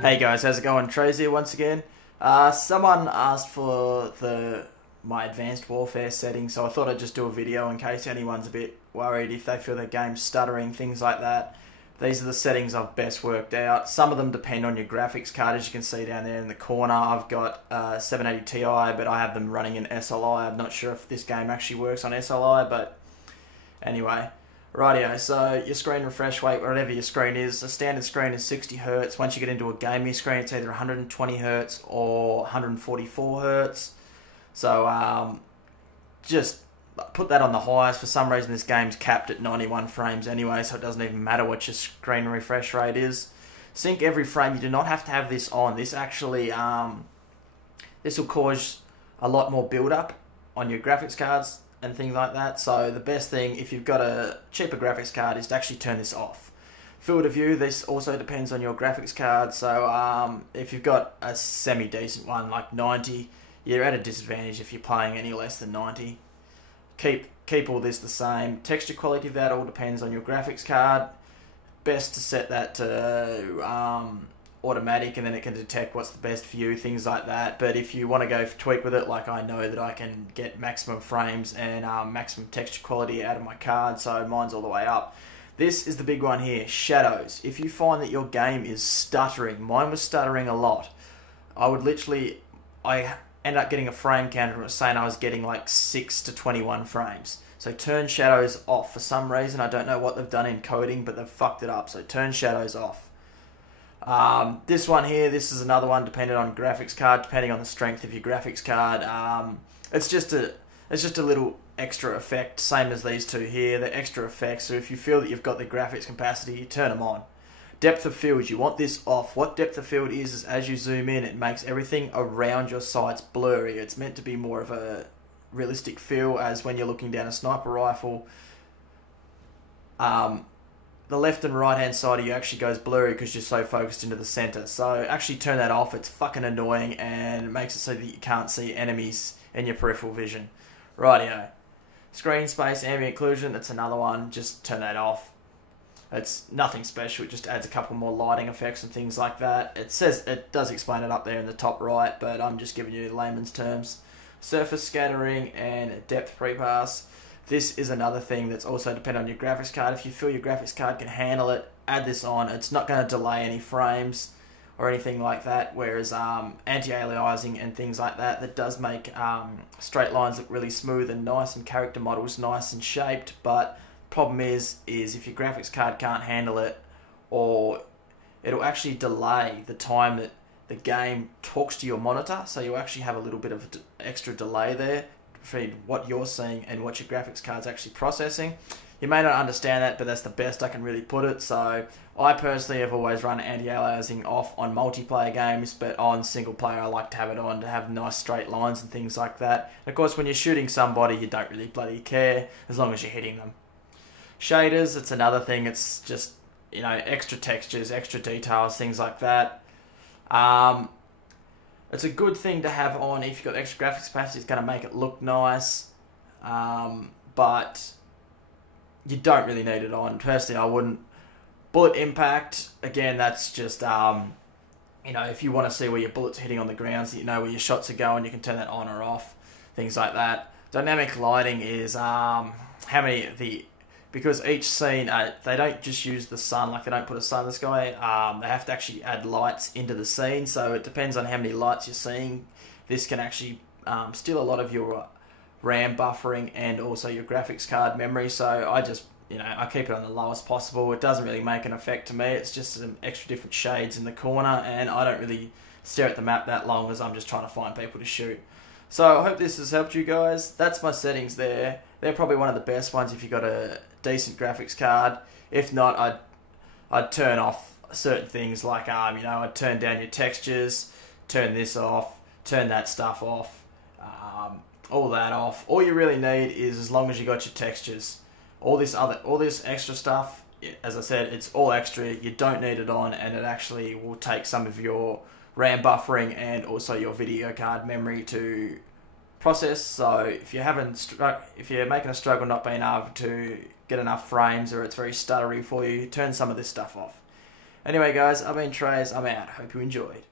Hey guys, how's it going? Trace here once again. Someone asked for my advanced warfare settings, so I thought I'd just do a video in case anyone's a bit worried if they feel their game's stuttering, things like that. These are the settings I've best worked out. Some of them depend on your graphics card, as you can see down there in the corner. I've got 780 Ti, but I have them running in SLI. I'm not sure if this game actually works on SLI, but anyway. Rightio, so your screen refresh rate, whatever your screen is, the standard screen is 60 Hz. Once you get into a gaming screen, it's either 120 Hz or 144 Hz. So just put that on the highest. For some reason, this game's capped at 91 frames anyway, so it doesn't even matter what your screen refresh rate is. Sync every frame. You do not have to have this on. This actually, this will cause a lot more build-up on your graphics cards and things like that. So the best thing, if you've got a cheaper graphics card, is to actually turn this off. Field of view, this also depends on your graphics card. So if you've got a semi-decent one like 90, you're at a disadvantage if you're playing any less than 90. Keep all this the same. Texture quality, that all depends on your graphics card. Best to set that to automatic, and then it can detect what's the best for you, things like that. But if you want to go tweak with it, like I know that I can get maximum frames and maximum texture quality out of my card, so mine's all the way up. This is the big one here, shadows. If you find that your game is stuttering, mine was stuttering a lot. I ended up getting a frame counter and it was saying I was getting like 6 to 21 frames. So turn shadows off. For some reason, I don't know what they've done in coding, but they've fucked it up. So turn shadows off. This one here, this is another one dependent on graphics card, depending on the strength of your graphics card. It's just a little extra effect, same as these two here. They're extra effects, so if you feel that you've got the graphics capacity, turn them on. Depth of field, you want this off. What depth of field is as you zoom in, it makes everything around your sights blurry. It's meant to be more of a realistic feel, as when you're looking down a sniper rifle. The left and right hand side of you actually goes blurry because you're so focused into the center. So actually turn that off. It's fucking annoying and it makes it so that you can't see enemies in your peripheral vision. Rightio. Screen space, ambient occlusion, that's another one. Just turn that off. It's nothing special. It just adds a couple more lighting effects and things like that. It does explain it up there in the top right, but I'm just giving you layman's terms. Surface scattering and depth pre-pass. This is another thing that's also dependent on your graphics card. If you feel your graphics card can handle it, add this on. It's not going to delay any frames or anything like that, whereas anti-aliasing and things like that does make straight lines look really smooth and nice, and character models nice and shaped. But problem is if your graphics card can't handle it, or it'll actually delay the time that the game talks to your monitor, so you actually have a little bit of extra delay there between what you're seeing and what your graphics card's actually processing. You may not understand that, but that's the best I can really put it. So I personally have always run anti-aliasing off on multiplayer games, but on single player I like to have it on to have nice straight lines and things like that. And of course, when you're shooting somebody, you don't really bloody care as long as you're hitting them. Shaders, it's another thing. It's just, extra textures, extra details, things like that. It's a good thing to have on if you've got extra graphics capacity. It's going to make it look nice, but you don't really need it on. Personally, I wouldn't. Bullet impact, again, that's just, if you want to see where your bullets are hitting on the ground, so you know where your shots are going, you can turn that on or off, things like that. Dynamic lighting is because each scene, they don't just use the sun, like they don't put a sun in the sky, they have to actually add lights into the scene, so it depends on how many lights you're seeing. This can actually steal a lot of your RAM buffering and also your graphics card memory, so I just, I keep it on the lowest possible. It doesn't really make an effect to me, it's just some extra different shades in the corner, and I don't really stare at the map that long as I'm just trying to find people to shoot. So I hope this has helped you guys. That's my settings there. They're probably one of the best ones if you've got a decent graphics card. If not, I'd turn off certain things, like I'd turn down your textures, turn this off, turn that stuff off, all that off. All you really need is, as long as you got your textures, all this extra stuff, as I said, it's all extra. You don't need it on, and it actually will take some of your RAM buffering and also your video card memory to process. So if you're making a struggle not being able to get enough frames, or it's very stuttery for you, turn some of this stuff off. Anyway, guys, I've been Trays. I'm out. Hope you enjoyed.